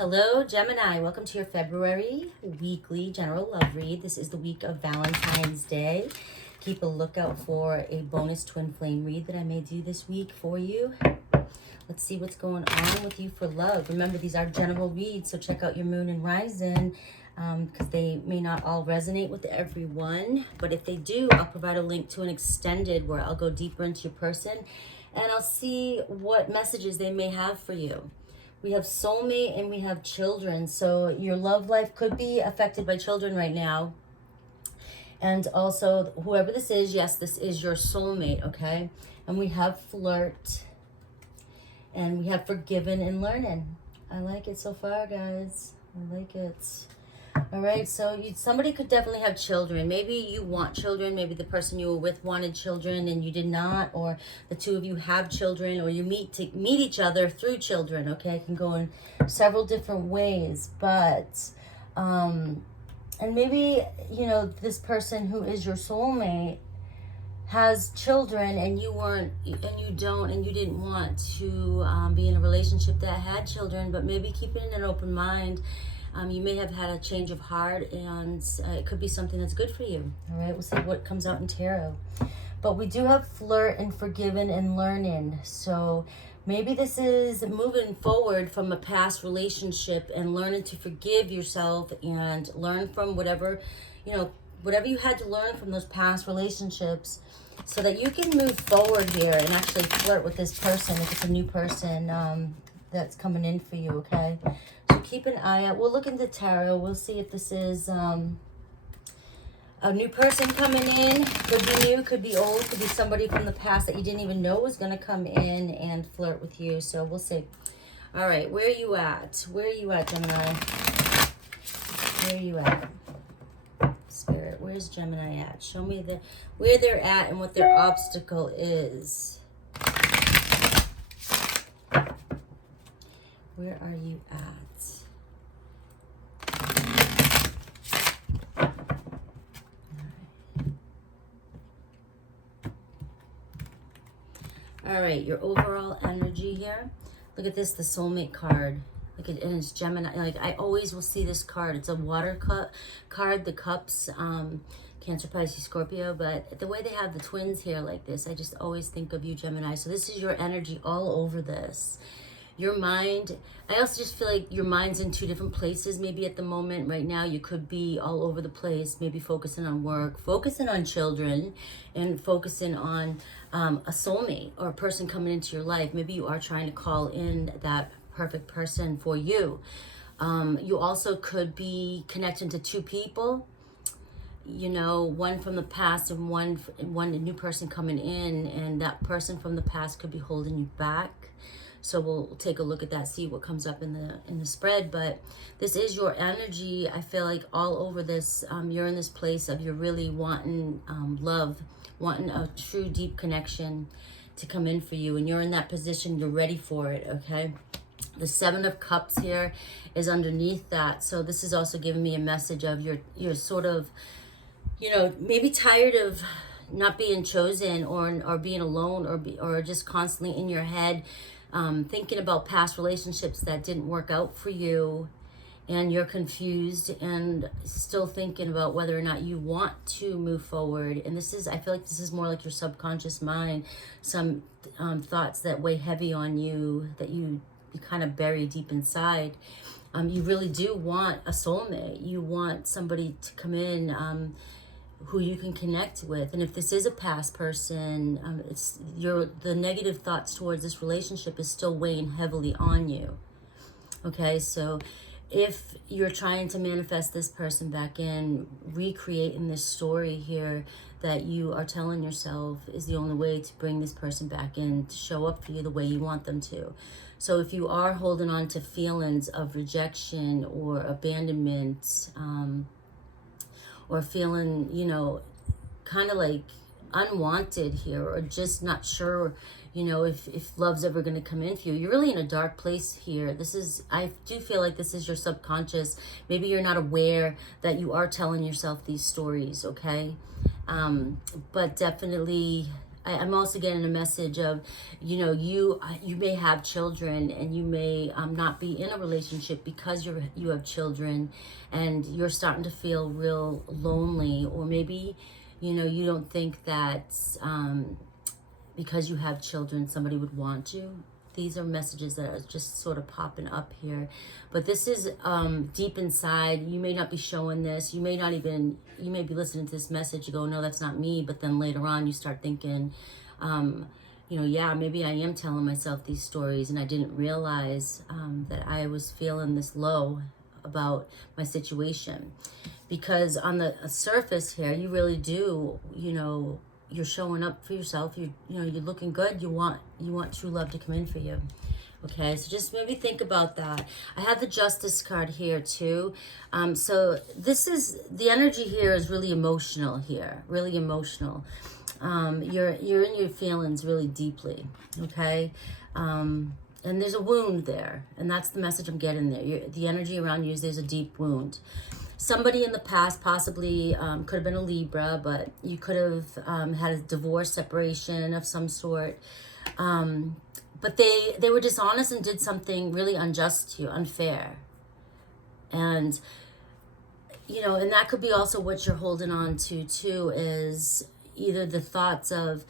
Hello, Gemini. Welcome to your February weekly general love read. This is the week of Valentine's Day. Keep a lookout for a bonus twin flame read that I may do this week for you. Let's see what's going on with you for love. Remember, these are general reads, so check out your moon and rising because they may not all resonate with everyone. But if they do, I'll provide a link to an extended where I'll go deeper into your person and I'll see what messages they may have for you. We have soulmate and we have children. So your love life could be affected by children right now. And also, whoever this is, yes, this is your soulmate, okay? And we have flirt. And we have forgiven and learning. I like it so far, guys. I like it. All right, so somebody could definitely have children. Maybe you want children. Maybe the person you were with wanted children and you did not. Or the two of you have children. Or you meet each other through children, okay? It can go in several different ways. But, and maybe, you know, this person who is your soulmate has children and you weren't, and you don't, and you didn't want to be in a relationship that had children, but maybe keeping an open mind. You may have had a change of heart and it could be something that's good for you. All right, we'll see what comes out in tarot. But we do have flirt and forgiven and learning. So maybe this is moving forward from a past relationship and learning to forgive yourself and learn from whatever, you know, whatever you had to learn from those past relationships so that you can move forward here and actually flirt with this person if it's a new person that's coming in for you, okay? So keep an eye out. We'll look into tarot. We'll see if this is a new person coming in. Could be new, could be old, could be somebody from the past that you didn't even know was going to come in and flirt with you. So we'll see. All right, where are you at? Where are you at, Gemini? Where are you at? Spirit, where's Gemini at? Show me where they're at and what their obstacle is. Where are you at? All right, your overall energy here. Look at this, the soulmate card. Look at, and it's Gemini. Like, I always will see this card. It's a water card, the cups, Cancer, Pisces, Scorpio. But the way they have the twins here like this, I just always think of you, Gemini. So this is your energy all over this. Your mind, I also just feel like your mind's in two different places. Maybe at the moment right now you could be all over the place, maybe focusing on work, focusing on children, and focusing on a soulmate or a person coming into your life. Maybe you are trying to call in that perfect person for you. You also could be connecting to two people, you know, one from the past and one new person coming in, and that person from the past could be holding you back. So we'll take a look at that, see what comes up in the spread. But this is your energy. I feel like all over this, you're in this place of you're really wanting love, wanting a true deep connection to come in for you. And you're in that position, you're ready for it, okay? The Seven of Cups here is underneath that. So this is also giving me a message of you're sort of, you know, maybe tired of not being chosen or being alone or just constantly in your head, thinking about past relationships that didn't work out for you, and you're confused and still thinking about whether or not you want to move forward. And this is, I feel like this is more like your subconscious mind, some thoughts that weigh heavy on you that you kind of bury deep inside. You really do want a soulmate. You want somebody to come in who you can connect with. And if this is a past person, the negative thoughts towards this relationship is still weighing heavily on you. Okay, so if you're trying to manifest this person back in, recreating this story here that you are telling yourself is the only way to bring this person back in, to show up for you the way you want them to. So if you are holding on to feelings of rejection or abandonment, or feeling, you know, kind of like unwanted here, or just not sure, you know, if love's ever going to come in for you. You're really in a dark place here. I do feel like this is your subconscious. Maybe you're not aware that you are telling yourself these stories, okay? But definitely I'm also getting a message of, you know, you may have children, and you may not be in a relationship because you have children, and you're starting to feel real lonely, or maybe, you know, you don't think that because you have children somebody would want you. These are messages that are just sort of popping up here. But this is deep inside. You may not be showing this. You may be listening to this message. You go, no, that's not me. But then later on you start thinking, you know, yeah, maybe I am telling myself these stories, and I didn't realize that I was feeling this low about my situation. Because on the surface here, you really do, you know, you're showing up for yourself. You know, you're looking good. You want true love to come in for you. Okay, so just maybe think about that. I have the Justice card here too. So this is, the energy here is really emotional here, really emotional. You're in your feelings really deeply. Okay, and there's a wound there, and that's the message I'm getting there. The energy around you is there's a deep wound. Somebody in the past possibly could have been a Libra, but you could have had a divorce, separation of some sort. But they were dishonest and did something really unjust to you, unfair. And, you know, and that could be also what you're holding on to too, is either the thoughts of,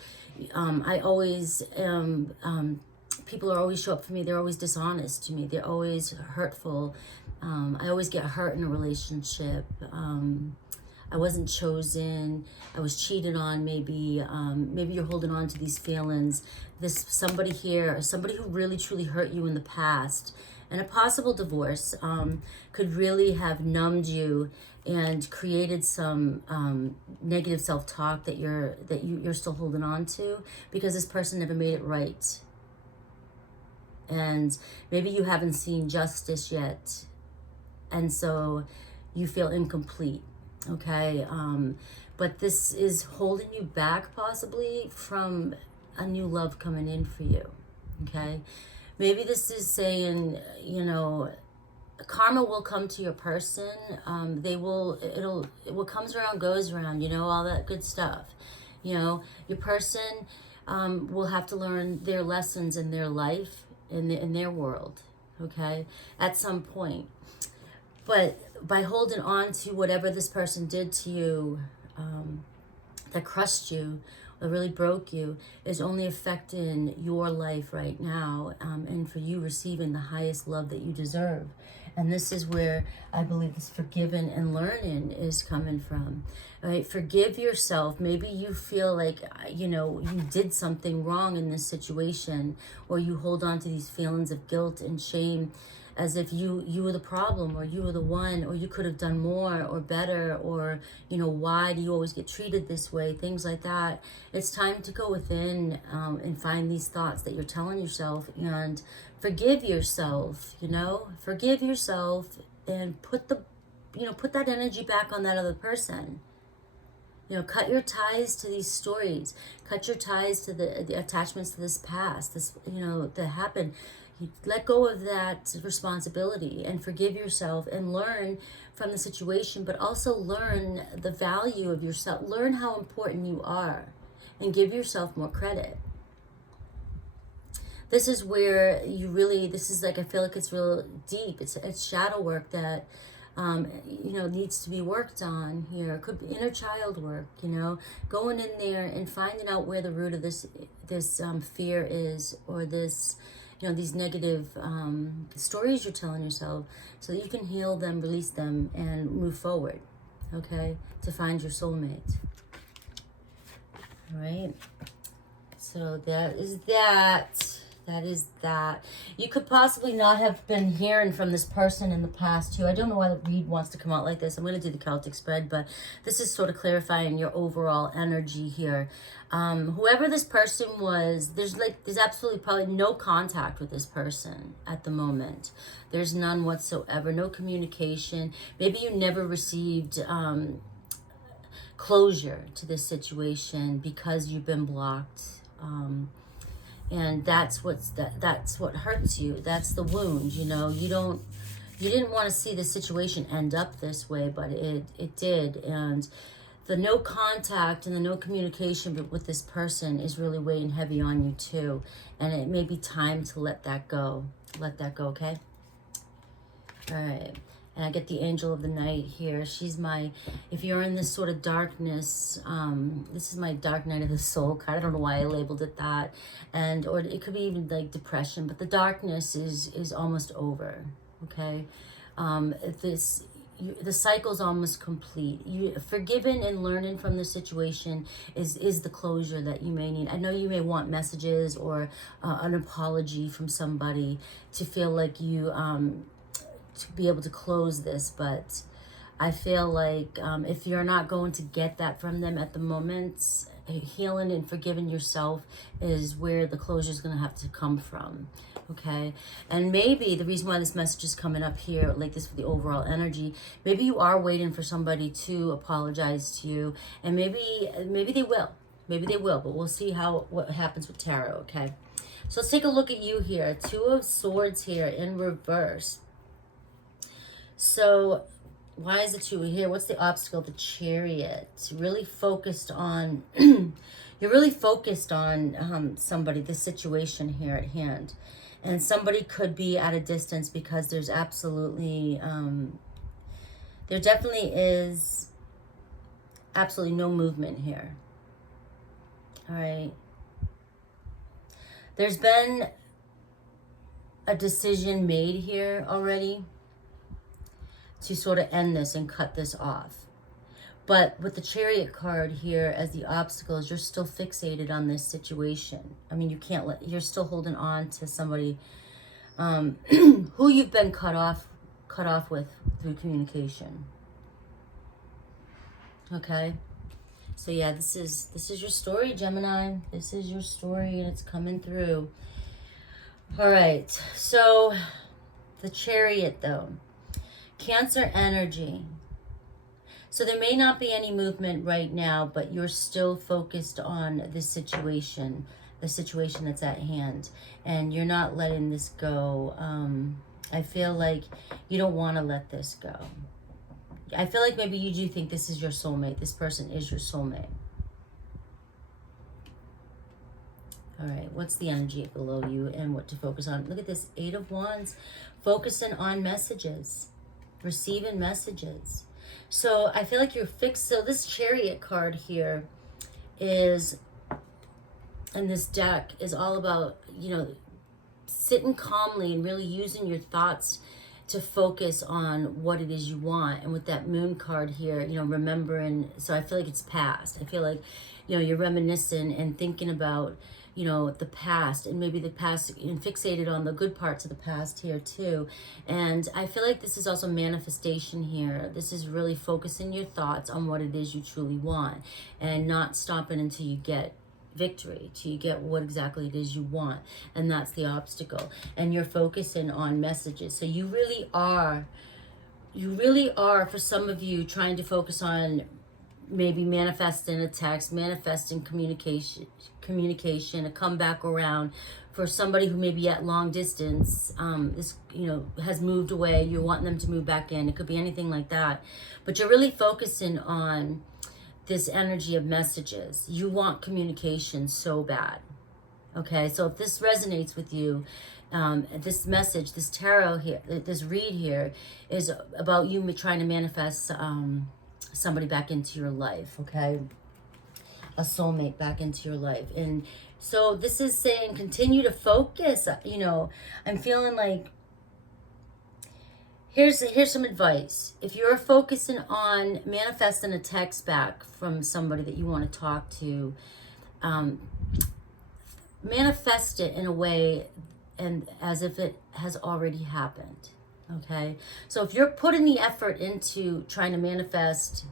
I always am, people are always show up for me. They're always dishonest to me. They're always hurtful. I always get hurt in a relationship. I wasn't chosen. I was cheated on. Maybe maybe you're holding on to these feelings. This somebody here, somebody who really truly hurt you in the past, and a possible divorce could really have numbed you and created some negative self-talk that you're still holding on to, because this person never made it right. And maybe you haven't seen justice yet, and so you feel incomplete. Okay, but this is holding you back possibly from a new love coming in for you. Okay, maybe this is saying, you know, karma will come to your person. What comes around goes around, you know, all that good stuff. You know, your person will have to learn their lessons in their life, in their world, okay, at some point. But by holding on to whatever this person did to you, that crushed you, or really broke you, is only affecting your life right now, and for you receiving the highest love that you deserve. And this is where I believe this forgiving and learning is coming from. All right, forgive yourself. Maybe you feel like, you know, you did something wrong in this situation, or you hold on to these feelings of guilt and shame, as if you were the problem, or you were the one, or you could have done more or better, or, you know, why do you always get treated this way, things like that. It's time to go within and find these thoughts that you're telling yourself, and forgive yourself, you know, forgive yourself, and put that energy back on that other person. You know, cut your ties to these stories, cut your ties to the attachments to this past, this, you know, that happened. Let go of that responsibility and forgive yourself, and learn from the situation, but also learn the value of yourself. Learn how important you are, and give yourself more credit. This is where you really, this is like, I feel like it's real deep. It's shadow work that, you know, needs to be worked on here. It could be inner child work, you know, going in there and finding out where the root of this fear is, or this, you know, these negative stories you're telling yourself, so that you can heal them, release them, and move forward, okay, to find your soulmate. All right, so that is that. That is that. You could possibly not have been hearing from this person in the past too. I don't know why the read wants to come out like this. I'm going to do the Celtic spread, but this is sort of clarifying your overall energy here. Whoever this person was, there's absolutely probably no contact with this person at the moment. There's none whatsoever, no communication. Maybe you never received closure to this situation because you've been blocked. And that's what hurts you. That's the wound, you know. You didn't want to see the situation end up this way, but it did. And the no contact and the no communication with this person is really weighing heavy on you too. And it may be time to let that go. Let that go, okay? All right. And I get the angel of the night here. She's my, if you're in this sort of darkness, this is my dark night of the soul card. I don't know why I labeled it that. And, or it could be even like depression, but the darkness is almost over, okay? The cycle's almost complete. You forgiven and learning from the situation is the closure that you may need. I know you may want messages or an apology from somebody to feel like you to be able to close this, but I feel like if you're not going to get that from them at the moment, healing and forgiving yourself is where the closure is going to have to come from. Okay, and maybe the reason why this message is coming up here like this for the overall energy, maybe you are waiting for somebody to apologize to you, and maybe they will, but we'll see what happens with tarot. Okay, so let's take a look at you here. Two of Swords here in reverse. So why is the two here? What's the obstacle? The Chariot. Really focused on you're really focused on somebody, the situation here at hand. And somebody could be at a distance because there's absolutely, there definitely is absolutely no movement here. All right. There's been a decision made here already to sort of end this and cut this off. But with the Chariot card here as the obstacles, you're still fixated on this situation. I mean, you can't let, you're still holding on to somebody who you've been cut off with through communication. Okay? So yeah, this is your story, Gemini. This is your story and it's coming through. All right. So the Chariot though. Cancer energy. So there may not be any movement right now, but you're still focused on this situation, the situation that's at hand, and you're not letting this go. I feel like you don't want to let this go. I feel like maybe you do think this is your soulmate. This person is your soulmate. All right, what's the energy below you and what to focus on? Look at this, 8 of Wands, focusing on messages, receiving messages. So I feel like you're fixed. So this Chariot card here is, and this deck is all about, you know, sitting calmly and really using your thoughts to focus on what it is you want. And with that Moon card here, you know, remembering, so I feel like it's past. I feel like, you know, you're reminiscing and thinking about, you know, the past, and maybe the past, and fixated on the good parts of the past here too. And I feel like this is also manifestation here. This is really focusing your thoughts on what it is you truly want and not stopping until you get victory, till you get what exactly it is you want. And that's the obstacle. And you're focusing on messages. So you really are, for some of you, trying to focus on maybe manifesting a text, manifesting communication, a comeback around. For somebody who may be at long distance, this, you know, has moved away, you want them to move back in. It could be anything like that. But you're really focusing on this energy of messages. You want communication so bad. Okay, so if this resonates with you, this message, this tarot here, this read here is about you trying to manifest somebody back into your life, okay? A soulmate back into your life. And so this is saying continue to focus. You know, I'm feeling like here's some advice. If you're focusing on manifesting a text back from somebody that you want to talk to, manifest it in a way and as if it has already happened. Okay, so if you're putting the effort into trying to manifest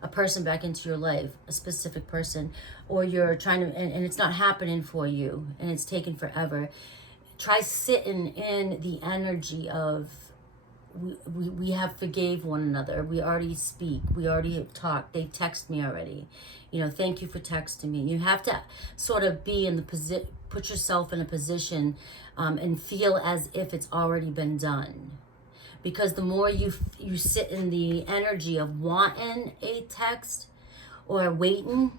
a person back into your life, a specific person, or you're trying to, and it's not happening for you and it's taken forever, try sitting in the energy of we have forgave one another. We already speak. We already have talked. They text me already. You know, thank you for texting me. You have to sort of be in the position, put yourself in a position and feel as if it's already been done. Because the more you sit in the energy of wanting a text or waiting,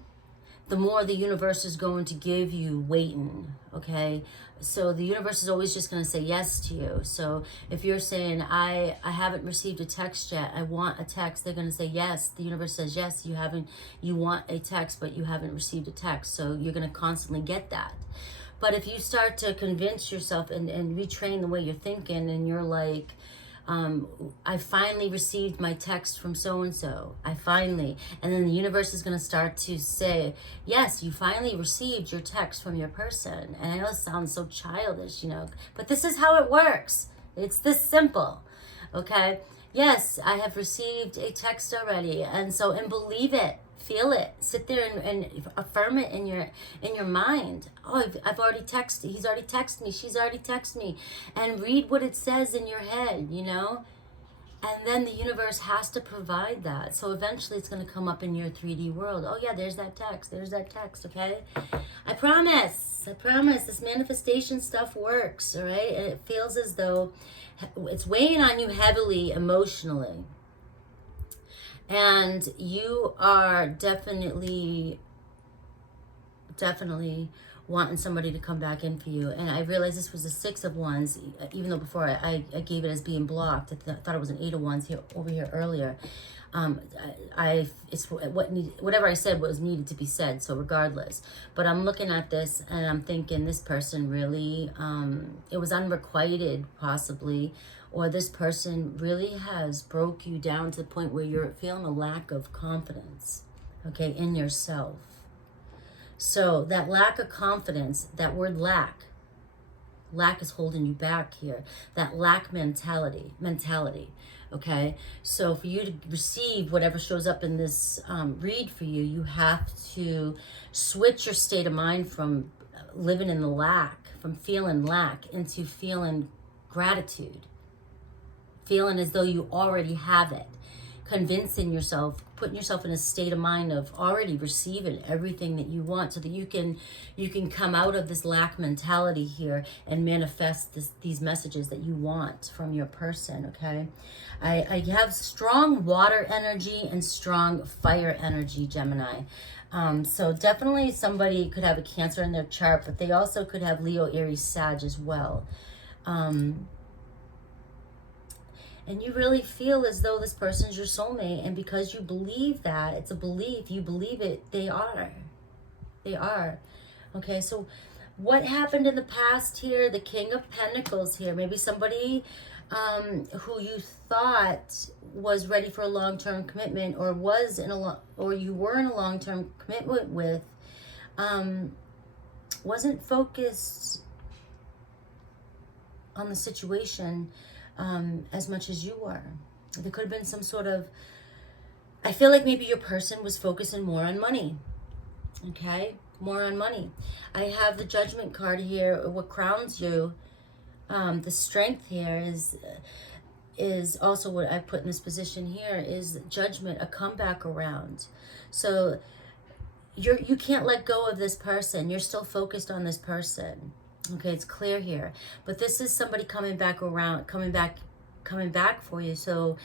the more the universe is going to give you waiting, okay? So the universe is always just going to say yes to you. So if you're saying, I haven't received a text yet, I want a text, they're going to say yes. The universe says yes, you want a text, but you haven't received a text. So you're going to constantly get that. But if you start to convince yourself and retrain the way you're thinking, and you're like, I finally received my text from so-and-so. And then the universe is going to start to say, yes, you finally received your text from your person. And I know it sounds so childish, you know, but this is how it works. It's this simple, okay? Yes, I have received a text already. And believe it. Feel it. Sit there and affirm it in your mind. Oh, I've already texted. He's already texted me. She's already texted me. And read what it says in your head, you know. And then the universe has to provide that. So eventually it's going to come up in your 3D world. Oh yeah, there's that text. There's that text, okay? I promise. This manifestation stuff works, all right? And it feels as though it's weighing on you heavily emotionally. And you are definitely wanting somebody to come back in for you. And I realized this was the 6 of Wands, even though before I gave it as being blocked. I thought it was an 8 of Wands over here earlier. It's whatever I said was needed to be said. So regardless, but I'm looking at this and I'm thinking this person really, it was unrequited possibly. Or this person really has broke you down to the point where you're feeling a lack of confidence, okay, in yourself. So that lack of confidence, that word lack is holding you back here. That lack mentality, okay? So for you to receive whatever shows up in this read for you, you have to switch your state of mind from living in the lack, from feeling lack, into feeling gratitude. Feeling as though you already have it, convincing yourself, putting yourself in a state of mind of already receiving everything that you want, so that you can come out of this lack mentality here and manifest these messages that you want from your person, okay? I have strong water energy and strong fire energy, Gemini. So definitely somebody could have a Cancer in their chart, but they also could have Leo, Aries, Sag as well. And you really feel as though this person's your soulmate. And because you believe that, it's a belief, you believe it, they are. They are. Okay, so what happened in the past here? The King of Pentacles here. Maybe somebody who you thought was ready for a long-term commitment, or you were in a long-term commitment with, wasn't focused on the situation as much as you were. There could have been some sort of, I feel like maybe your person was focusing more on money, okay? More on money. I have the Judgment card here. What crowns you, the Strength here is also what I put in this position here, is Judgment, a comeback around. So you can't let go of this person. You're still focused on this person. Okay, it's clear here. But this is somebody coming back around, coming back for you. So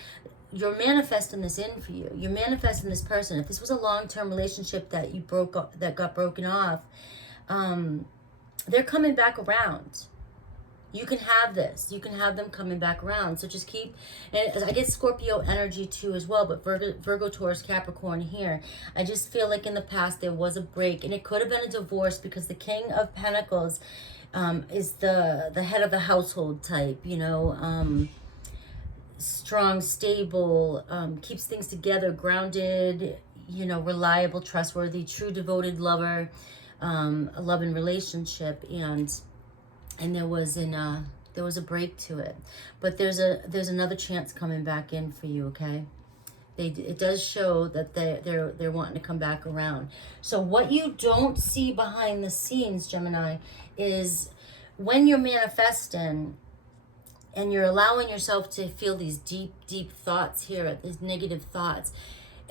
you're manifesting this in for you. You're manifesting this person. If this was a long-term relationship that got broken off, they're coming back around. You can have this. You can have them coming back around. So just keep, and I get Scorpio energy too as well, but Virgo, Taurus, Capricorn here. I just feel like in the past there was a break, and it could have been a divorce, because the King of Pentacles is the head of the household type, you know, strong, stable, keeps things together, grounded, you know, reliable, trustworthy, true, devoted lover, a loving relationship, and there was a break to it, but there's another chance coming back in for you, okay? It does show that they're wanting to come back around. So what you don't see behind the scenes, Gemini, is when you're manifesting and you're allowing yourself to feel these deep thoughts here, these negative thoughts,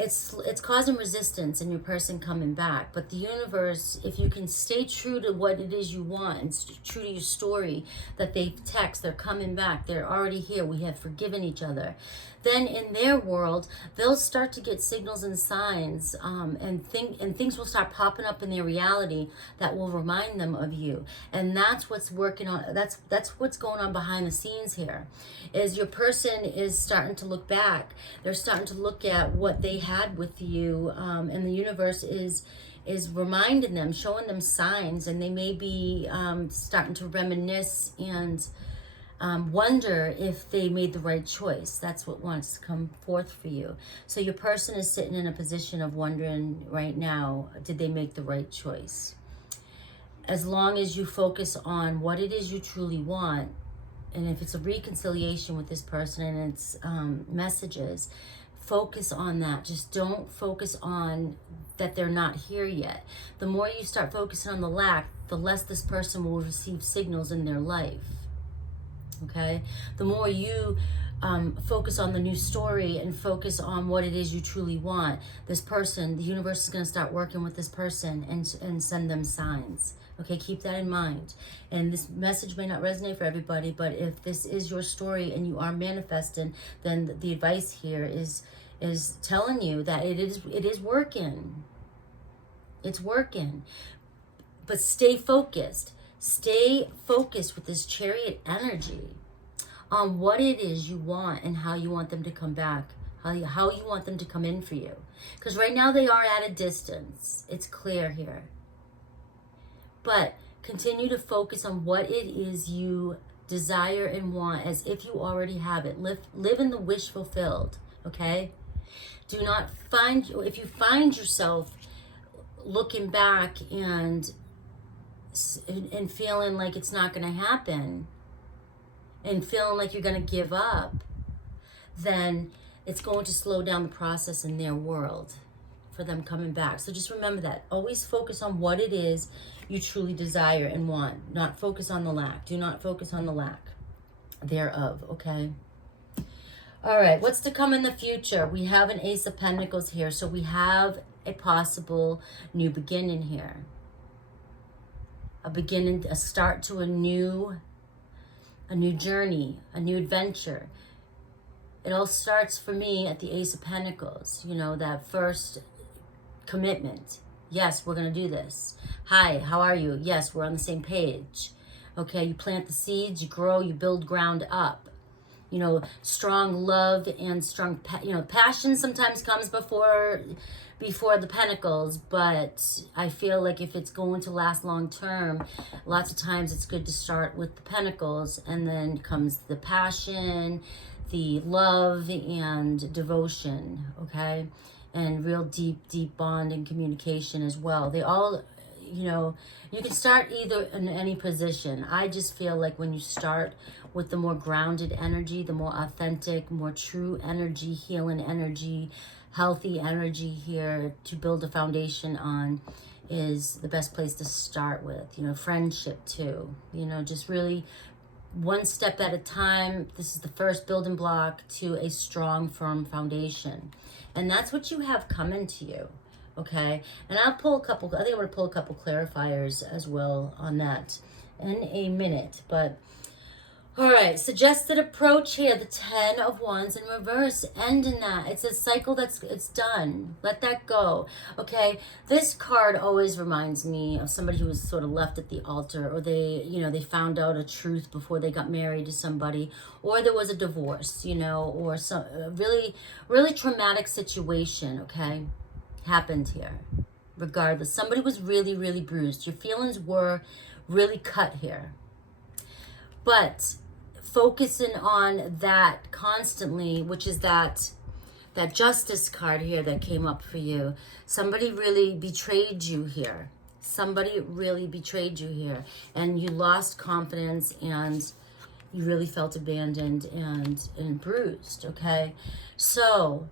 it's causing resistance in your person coming back. But the universe, if you can stay true to what it is you want and true to your story, that they've they're coming back, they're already here, we have forgiven each other, then in their world they'll start to get signals and signs, and things will start popping up in their reality that will remind them of you. And that's what's working on, that's what's going on behind the scenes here, is your person is starting to look back. They're starting to look at what they had with you, and the universe is reminding them, showing them signs, and they may be starting to reminisce and wonder if they made the right choice. That's what wants to come forth for you. So your person is sitting in a position of wondering right now, did they make the right choice? As long as you focus on what it is you truly want, and if it's a reconciliation with this person and it's messages, focus on that. Just don't focus on that they're not here yet. The more you start focusing on the lack, the less this person will receive signals in their life. Okay? The more you focus on the new story and focus on what it is you truly want, this person, the universe is going to start working with this person and send them signs. Okay, keep that in mind. And this message may not resonate for everybody, but if this is your story and you are manifesting, then the advice here is telling you that it is working. It's working. But stay focused. Stay focused with this Chariot energy on what it is you want and how you want them to come back, how you want them to come in for you. Because right now they are at a distance. It's clear here. But continue to focus on what it is you desire and want as if you already have it. Live in the wish fulfilled, okay? Do not if you find yourself looking back and feeling like it's not going to happen and feeling like you're going to give up, then it's going to slow down the process in their world for them coming back. So just remember that. Always focus on what it is you truly desire and want. Not focus on the lack. Do not focus on the lack thereof, okay? All right, what's to come in the future? We have an Ace of Pentacles here, so we have a possible new beginning here. A beginning, a start to a new journey, a new adventure. It all starts for me at the Ace of Pentacles, you know, that first commitment. Yes, we're going to do this. Hi, how are you? Yes, we're on the same page. Okay, you plant the seeds, you grow, you build ground up. You know, strong love and strong, passion sometimes comes before the Pentacles, but I feel like if it's going to last long term, lots of times it's good to start with the Pentacles, and then comes the passion, the love and devotion, okay? And real deep bond and communication as well. They all, you can start either in any position. I just feel like when you start with the more grounded energy, the more authentic, more true energy, healing energy, healthy energy here to build a foundation on is the best place to start with. Friendship too. Just really one step at a time. This is the first building block to a strong, firm foundation. And that's what you have coming to you, okay? And I'll pull I think I'm going to pull a couple clarifiers as well on that in a minute. But, all right, suggested approach here, the 10 of Wands in reverse, ending that. It's a cycle it's done. Let that go, okay? This card always reminds me of somebody who was sort of left at the altar, or they found out a truth before they got married to somebody, or there was a divorce, or some really, really traumatic situation, okay, happened here. Regardless, somebody was really, really bruised. Your feelings were really cut here. But focusing on that constantly, which is that Justice card here that came up for you. Somebody really betrayed you here. Somebody really betrayed you here. And you lost confidence and you really felt abandoned and bruised, okay? So,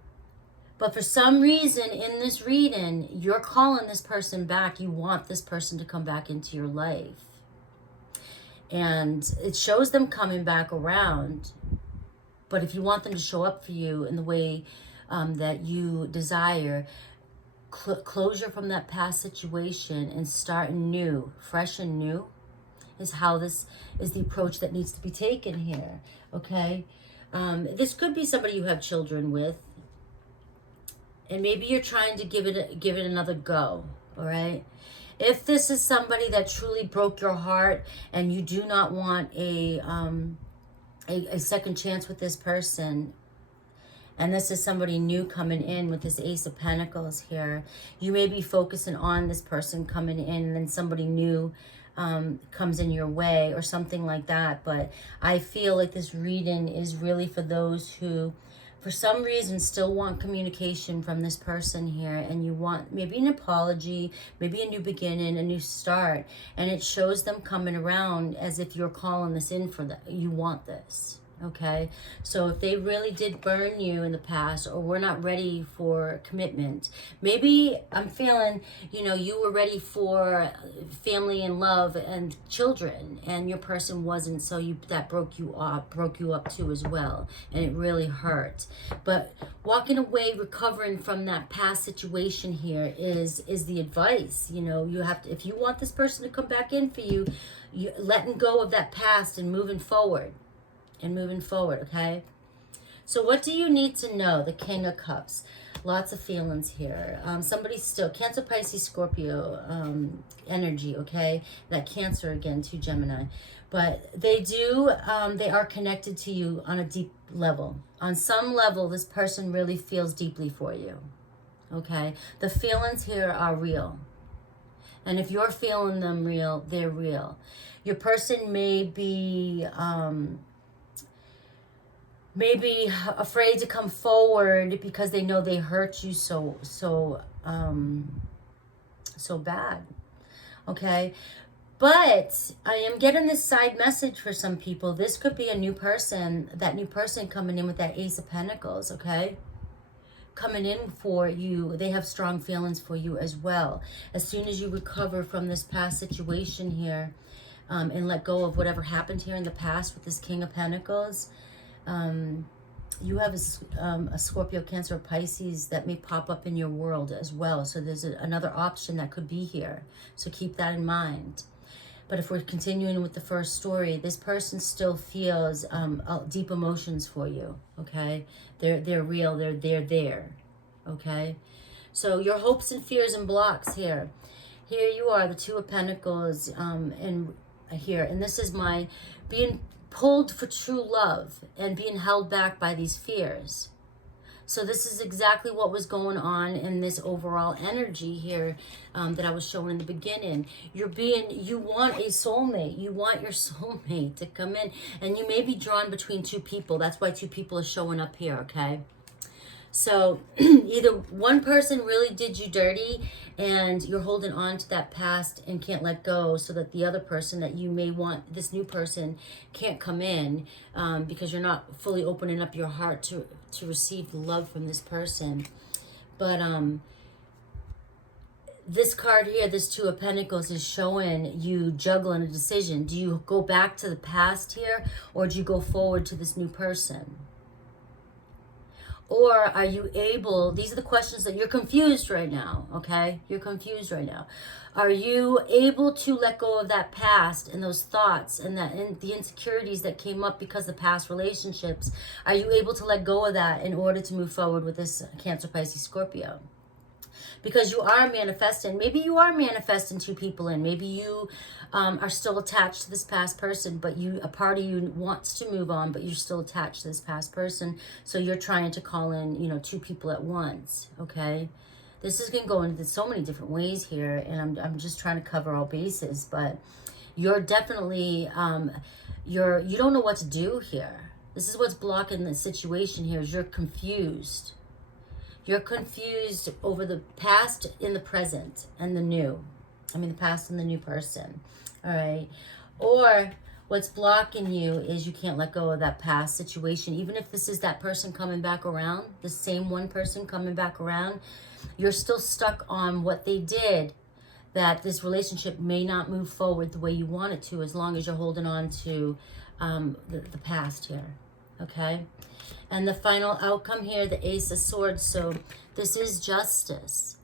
but for some reason in this reading, you're calling this person back. You want this person to come back into your life. And it shows them coming back around. But if you want them to show up for you in the way that you desire, closure from that past situation and start new, fresh and new, is how this is the approach that needs to be taken here, okay? This could be somebody you have children with, and maybe you're trying to give it another go, all right? If this is somebody that truly broke your heart and you do not want a second chance with this person, and this is somebody new coming in with this Ace of Pentacles here, you may be focusing on this person coming in, and then somebody new comes in your way or something like that. But I feel like this reading is really for those who, for some reason, still want communication from this person here, and you want maybe an apology, maybe a new beginning, a new start, and it shows them coming around as if you're calling this in for them. You want this. Okay, so if they really did burn you in the past, or were not ready for commitment, maybe I'm feeling, you know, you were ready for family and love and children, and your person wasn't, so that broke you up too as well, and it really hurt. But walking away, recovering from that past situation here is the advice. You know, you have to, if you want this person to come back in for you, letting go of that past and moving forward. Okay? So what do you need to know? The King of Cups. Lots of feelings here. Somebody's still, Cancer, Pisces, Scorpio energy, okay? That Cancer again, to Gemini. But they are connected to you on a deep level. On some level, this person really feels deeply for you, okay? The feelings here are real. And if you're feeling them real, they're real. Your person may be... maybe afraid to come forward because they know they hurt you so bad, okay? But I am getting this side message for some people. This could be a new person, that new person coming in with that Ace of Pentacles, okay? Coming in for you. They have strong feelings for you as well. As soon as you recover from this past situation here, and let go of whatever happened here in the past with this King of Pentacles, you have a Scorpio, Cancer, or Pisces that may pop up in your world as well. So there's another option that could be here. So keep that in mind. But if we're continuing with the first story, this person still feels deep emotions for you, okay? They're real, they're there, okay? So your hopes and fears and blocks here. Here you are, the Two of Pentacles, and here. And this is my being pulled for true love and being held back by these fears. So this is exactly what was going on in this overall energy here that I was showing in the beginning. You want a soulmate. You want your soulmate to come in, and you may be drawn between two people. That's why two people are showing up here, okay? So either one person really did you dirty and you're holding on to that past and can't let go, so that the other person that you may want, this new person, can't come in because you're not fully opening up your heart to receive the love from this person. But this card here, this Two of Pentacles, is showing you juggling a decision. Do you go back to the past here, or do you go forward to this new person? Or are you able, these are the questions that you're confused right now, okay? You're confused right now. Are you able to let go of that past and those thoughts and the insecurities that came up because of past relationships? Are you able to let go of that in order to move forward with this Cancer, Pisces, Scorpio? Because you are manifesting. Maybe you are manifesting two people in. Maybe you are still attached to this past person, but a part of you wants to move on, but you're still attached to this past person. So you're trying to call in, you know, two people at once, okay? This is going to go into so many different ways here, and I'm just trying to cover all bases, but you're definitely, you don't know what to do here. This is what's blocking the situation here, is you're confused. You're confused over the past, in the present, and the new. I mean, the past and the new person. All right. Or what's blocking you is you can't let go of that past situation. Even if this is that person coming back around, the same one person coming back around, you're still stuck on what they did, that this relationship may not move forward the way you want it to, as long as you're holding on to the past here. okay? And the final outcome here, the Ace of Swords. So this is justice.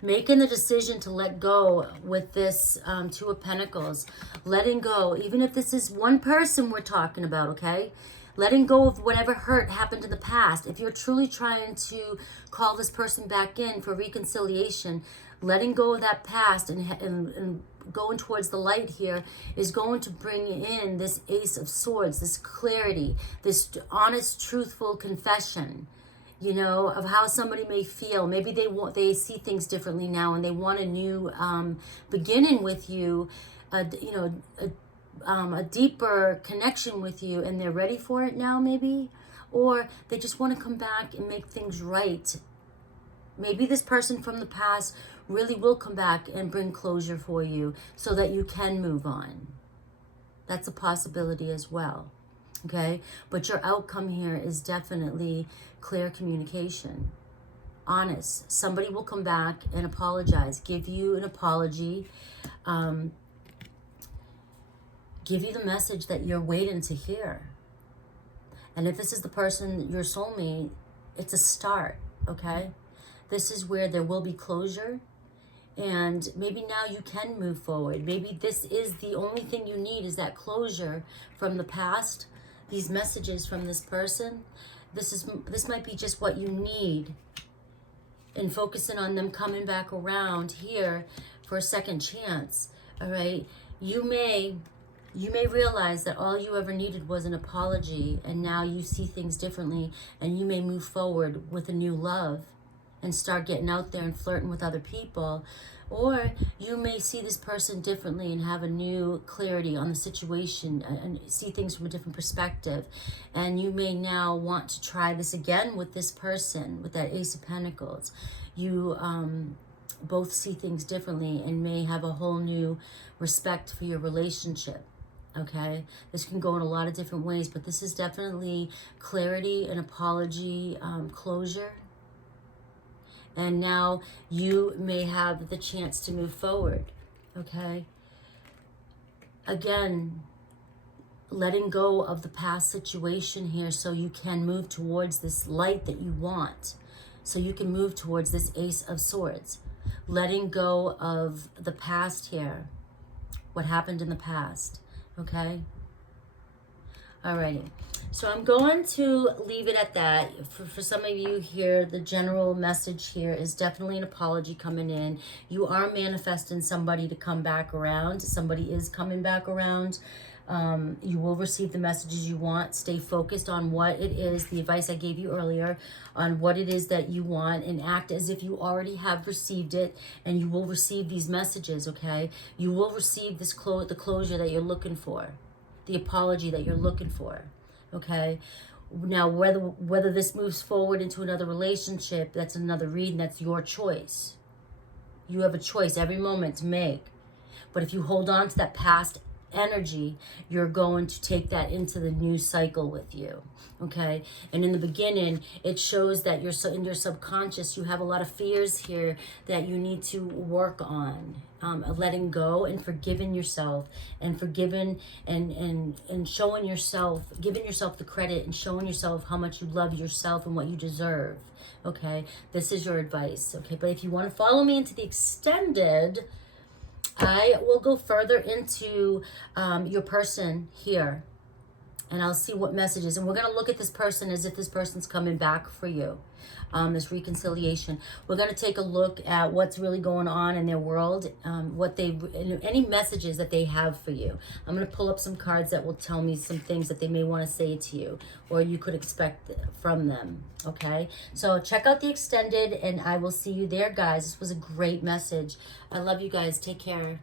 Making the decision to let go with this Two of Pentacles. Letting go, even if this is one person we're talking about, okay? Letting go of whatever hurt happened in the past. If you're truly trying to call this person back in for reconciliation, letting go of that past and going towards the light here is going to bring in this Ace of Swords, this clarity, this honest, truthful confession, you know, of how somebody may feel. Maybe they see things differently now and they want a new beginning with you, you know, a deeper connection with you, and they're ready for it now, maybe, or they just want to come back and make things right. Maybe this person from the past really will come back and bring closure for you so that you can move on. That's a possibility as well, okay? But your outcome here is definitely clear communication, honest. Somebody will come back and apologize, give you an apology, give you the message that you're waiting to hear. And if this is the person, your soulmate, it's a start, okay? This is where there will be closure, and maybe now you can move forward. Maybe this is the only thing you need, is that closure from the past, these messages from this person. This might be just what you need, and focusing on them coming back around here for a second chance, all right? You may realize that all you ever needed was an apology, and now you see things differently, and you may move forward with a new love and start getting out there and flirting with other people. Or you may see this person differently and have a new clarity on the situation and see things from a different perspective. And you may now want to try this again with this person, with that Ace of Pentacles. You both see things differently and may have a whole new respect for your relationship. Okay, this can go in a lot of different ways, but this is definitely clarity, an apology, closure. And now you may have the chance to move forward, okay? Again, letting go of the past situation here so you can move towards this light that you want. So you can move towards this Ace of Swords. Letting go of the past here, what happened in the past. Okay. Alrighty. So I'm going to leave it at that. For some of you here, the general message here is definitely an apology coming in. You are manifesting somebody to come back around. Somebody is coming back around. You will receive the messages you want. Stay focused on what it is, the advice I gave you earlier, on what it is that you want, and act as if you already have received it, and you will receive these messages, okay? You will receive this the closure that you're looking for, the apology that you're looking for, okay? Now, whether this moves forward into another relationship, that's another reading, that's your choice. You have a choice every moment to make. But if you hold on to that past energy, you're going to take that into the new cycle with you, okay? And in the beginning, it shows that in your subconscious, you have a lot of fears here that you need to work on, letting go and forgiving yourself, and forgiving and showing yourself, giving yourself the credit and showing yourself how much you love yourself and what you deserve, okay? This is your advice, okay? But if you want to follow me into the extended, I will go further into your person here, and I'll see what messages. And we're going to look at this person as if this person's coming back for you, this reconciliation. We're going to take a look at what's really going on in their world, any messages that they have for you. I'm going to pull up some cards that will tell me some things that they may want to say to you, or you could expect from them, okay? So check out the extended, and I will see you there, guys. This was a great message. I love you guys. Take care.